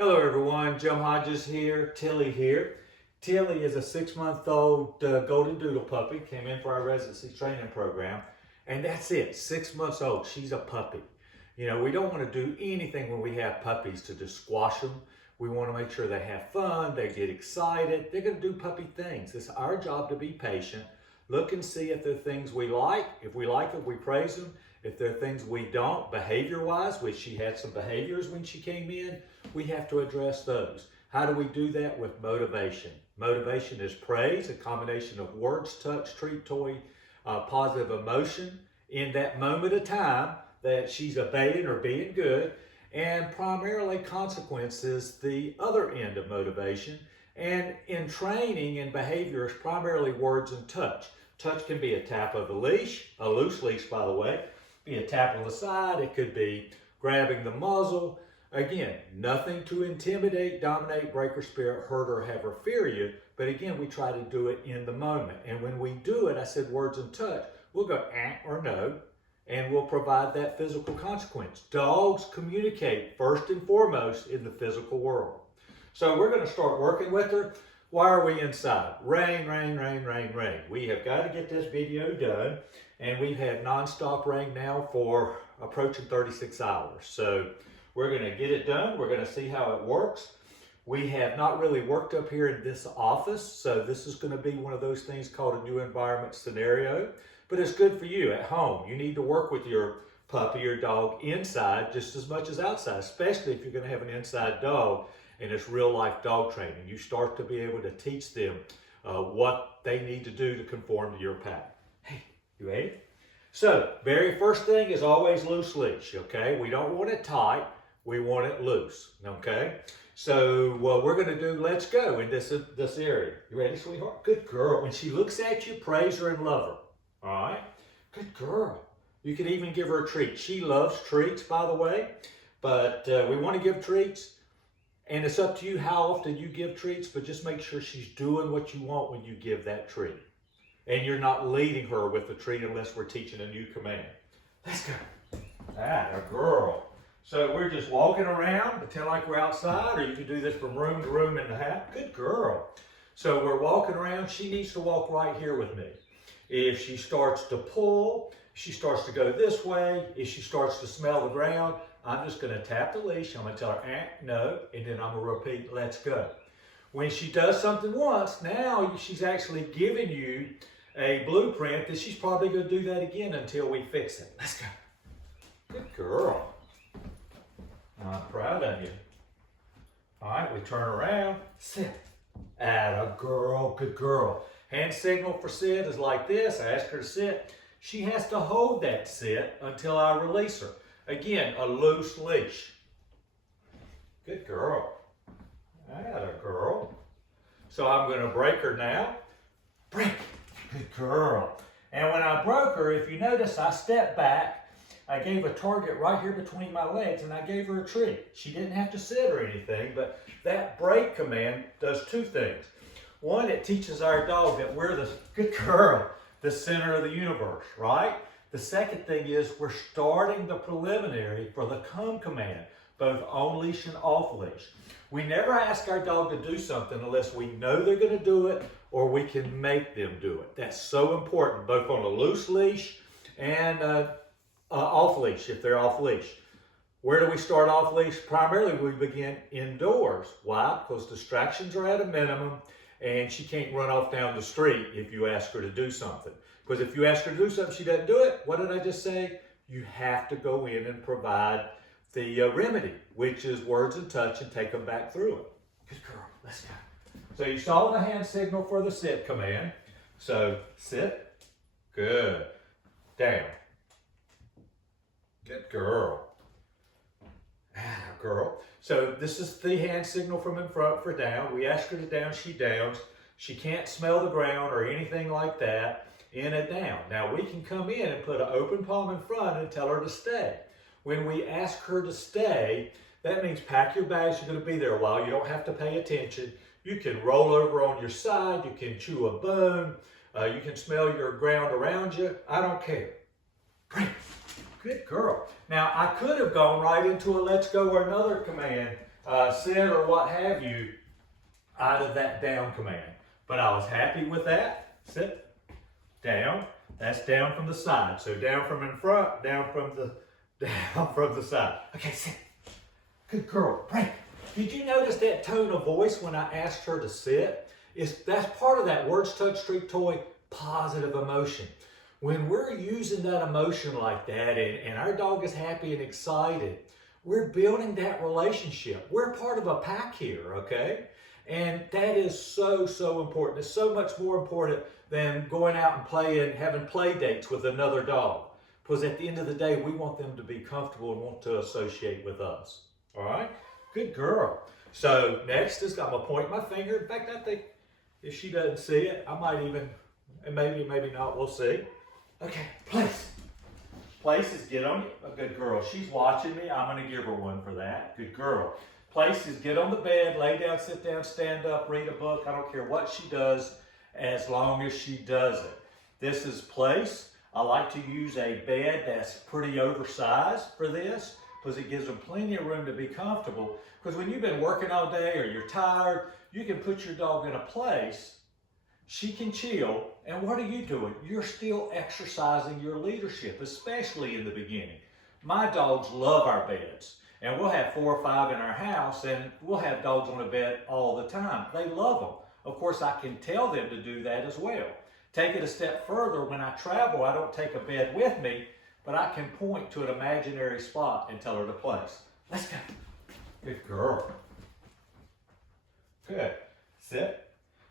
Hello everyone, Joe Hodges here, Tilley here. Tilley is a 6-month-old GoldenDoodle puppy, came in for our residency training program, and that's it, 6 months old, she's a puppy. You know, we don't want to do anything when we have puppies to just squash them. We want to make sure they have fun, they get excited, they're going to do puppy things. It's our job to be patient, look and see if there are things we like. If we like it, we praise them. If there are things we don't, behavior-wise, which she had some behaviors when she came in, we have to address those. How do we do that? With motivation. Motivation is praise, a combination of words, touch, treat, toy, positive emotion in that moment of time that she's obeying or being good, and primarily consequences, the other end of motivation. And in training and behavior is primarily words and touch. Touch can be a tap of the leash, a loose leash by the way, be a tap on the side, it could be grabbing the muzzle. Again, nothing to intimidate, dominate, break her spirit, hurt or have her fear you, but again, we try to do it in the moment. And when we do it, I said words and touch, we'll go or no, and we'll provide that physical consequence. Dogs communicate first and foremost in the physical world. So we're going to start working with her. Why are we inside? Rain, rain, rain, rain, rain. We have got to get this video done, and we've had nonstop rain now for approaching 36 hours. So we're going to get it done. We're going to see how it works. We have not really worked up here in this office, so this is going to be one of those things called a new environment scenario, but it's good for you at home. You need to work with your puppy or dog inside just as much as outside, especially if you're going to have an inside dog and it's real life dog training. You start to be able to teach them what they need to do to conform to your pack. Hey, you ready? So, very first thing is always loose leash, okay? We don't want it tight, we want it loose, okay? So, what we're gonna do, let's go in this area. You ready, sweetheart? Good girl. When she looks at you, praise her and love her, all right? Good girl. You can even give her a treat. She loves treats, by the way, but we wanna give treats. And it's up to you how often you give treats, but just make sure she's doing what you want when you give that treat. And you're not leading her with the treat unless we're teaching a new command. Let's go. A girl. So we're just walking around, pretend like we're outside, or you can do this from room to room in the house. Good girl. So we're walking around. She needs to walk right here with me. If she starts to pull, she starts to go this way, if she starts to smell the ground, I'm just going to tap the leash. I'm going to tell her, no, and then I'm going to repeat, let's go. When she does something once, now she's actually giving you a blueprint that she's probably going to do that again until we fix it. Let's go. Good girl. I'm proud of you. All right, we turn around. Sit. Atta girl, good girl. Hand signal for sit is like this. I ask her to sit. She has to hold that sit until I release her. Again, a loose leash. Good girl. Atta girl. So I'm going to break her now. Break. Good girl. And when I broke her, if you notice, I stepped back. I gave a target right here between my legs, and I gave her a treat. She didn't have to sit or anything, but that break command does two things. One, it teaches our dog that we're the good girl, the center of the universe, right? The second thing is we're starting the preliminary for the come command, both on leash and off leash. We never ask our dog to do something unless we know they're going to do it or we can make them do it. That's so important, both on a loose leash and off leash, if they're off leash. Where do we start off leash? Primarily we begin indoors. Why? Because distractions are at a minimum and she can't run off down the street if you ask her to do something. Because if you ask her to do something, she doesn't do it, what did I just say? You have to go in and provide the remedy, which is words and touch, and take them back through it. Good girl, let's go. So you saw the hand signal for the sit command. So sit, good, down. Good girl. Girl. So this is the hand signal from in front for down. We ask her to down, she downs. She can't smell the ground or anything like that. In and down. Now we can come in and put an open palm in front and tell her to stay. When we ask her to stay, that means pack your bags, you're going to be there a while. You don't have to pay attention. You can roll over on your side, you can chew a bone, you can smell your ground around you. I don't care. Good girl. Now, I could have gone right into a let's go or another command sit or what have you out of that down command. But I was happy with that. Sit, down. That's down from the side. So down from in front, down from the side. Okay, sit. Good girl. Break. Did you notice that tone of voice when I asked her to sit? That's part of that Words Touch Treat Toy positive emotion. When we're using that emotion like that and our dog is happy and excited, we're building that relationship. We're part of a pack here, okay? And that is so, so important. It's so much more important than going out and playing, having play dates with another dog. Because at the end of the day, we want them to be comfortable and want to associate with us. All right? Good girl. So next is I'm going to point my finger. In fact, I think if she doesn't see it, I might even, and maybe not, we'll see. Okay, place. Place is get on, a good girl. She's watching me. I'm going to give her one for that. Good girl. Place is get on the bed, lay down, sit down, stand up, read a book. I don't care what she does as long as she does it. This is place. I like to use a bed that's pretty oversized for this because it gives them plenty of room to be comfortable. Because when you've been working all day or you're tired, you can put your dog in a place. She can chill, and what are you doing? You're still exercising your leadership, especially in the beginning. My dogs love our beds, and we'll have 4 or 5 in our house, and we'll have dogs on the bed all the time. They love them. Of course, I can tell them to do that as well. Take it a step further, when I travel, I don't take a bed with me, but I can point to an imaginary spot and tell her to place. Let's go. Good girl. Good. Sit.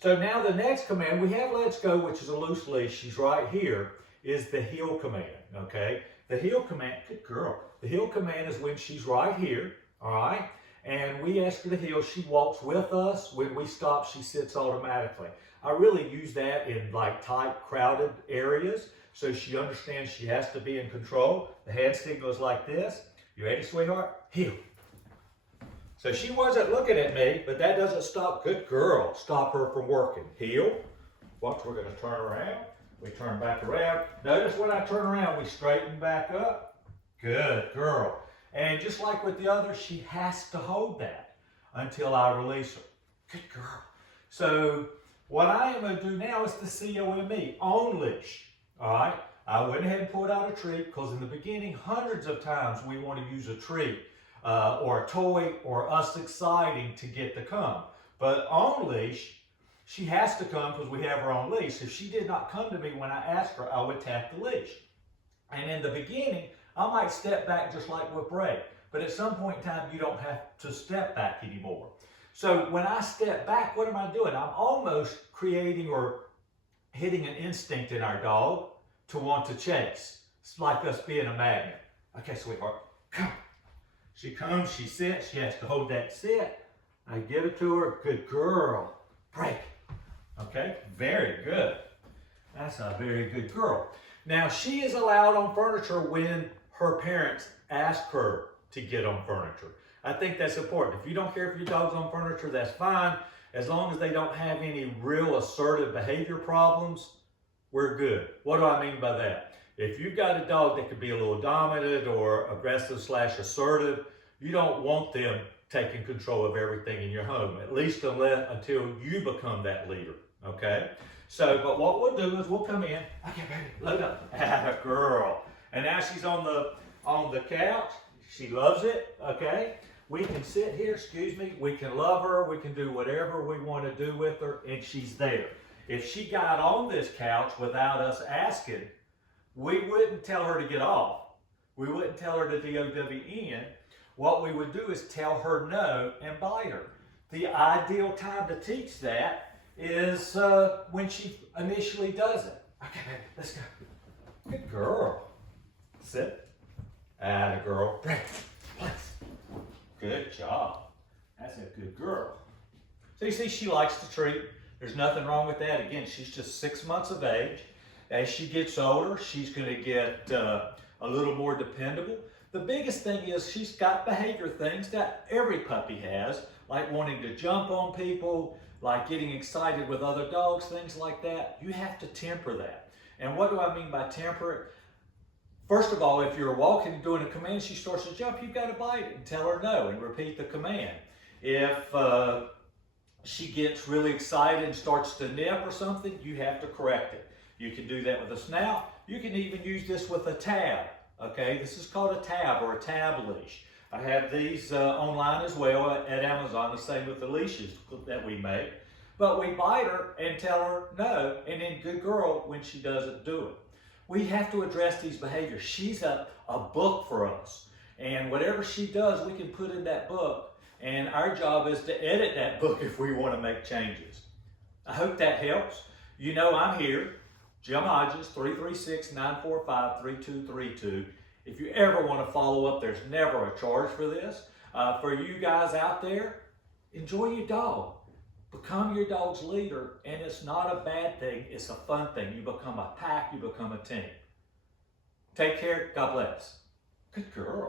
So now the next command, we have let's go, which is a loose leash. She's right here, is the heel command, okay? The heel command, good girl. The heel command is when she's right here, all right? And we ask her to heel, she walks with us. When we stop, she sits automatically. I really use that in like tight, crowded areas, so she understands she has to be in control. The hand signal is like this. You ready, sweetheart? Heel. So she wasn't looking at me, but that doesn't stop. Good girl. Stop her from working. Heel. Watch, we're going to turn around. We turn back around. Notice when I turn around, we straighten back up. Good girl. And just like with the others, she has to hold that until I release her. Good girl. So what I am going to do now is the COME, on leash. All right? I went ahead and pulled out a treat because in the beginning, hundreds of times we want to use a treat. Or a toy, or us exciting to get to come. But on leash, she has to come because we have her on leash. If she did not come to me when I asked her, I would tap the leash. And in the beginning, I might step back just like with break. But at some point in time, you don't have to step back anymore. So when I step back, what am I doing? I'm almost creating or hitting an instinct in our dog to want to chase. It's like us being a magnet. Okay, sweetheart, come. She comes, she sits, she has to hold that sit. I give it to her, good girl. Break. Okay, very good. That's a very good girl. Now, she is allowed on furniture when her parents ask her to get on furniture. I think that's important. If you don't care if your dog's on furniture, that's fine. As long as they don't have any real assertive behavior problems, we're good. What do I mean by that? If you've got a dog that could be a little dominant or aggressive/assertive, you don't want them taking control of everything in your home, at least until you become that leader, okay? So, but what we'll do is we'll come in. Okay, baby, load up. Atta girl. And now she's on the couch. She loves it, okay? We can sit here, excuse me. We can love her. We can do whatever we want to do with her, and she's there. If she got on this couch without us asking, we wouldn't tell her to get off. We wouldn't tell her to DOWN. What we would do is tell her no and bite her. The ideal time to teach that is when she initially does it. Okay, baby, let's go. Good girl. Sit. Atta girl. Break. Place. Good job. That's a good girl. So you see, she likes to treat. There's nothing wrong with that. Again, she's just 6 months of age. As she gets older, she's going to get a little more dependable. The biggest thing is she's got behavior things that every puppy has, like wanting to jump on people, like getting excited with other dogs, things like that. You have to temper that. And what do I mean by temper it? First of all, if you're walking and doing a command, she starts to jump, you've got to bite it and tell her no and repeat the command. If she gets really excited and starts to nip or something, you have to correct it. You can do that with a snout. You can even use this with a tab. Okay, this is called a tab or a tab leash. I have these online as well at Amazon, the same with the leashes that we make. But we bite her and tell her no, and then good girl when she doesn't do it. We have to address these behaviors. She's a book for us. And whatever she does, we can put in that book. And our job is to edit that book if we want to make changes. I hope that helps. You know I'm here. Jim Hodges, 336-945-3232. If you ever want to follow up, there's never a charge for this. For you guys out there, enjoy your dog. Become your dog's leader, and it's not a bad thing. It's a fun thing. You become a pack, you become a team. Take care. God bless. Good girl.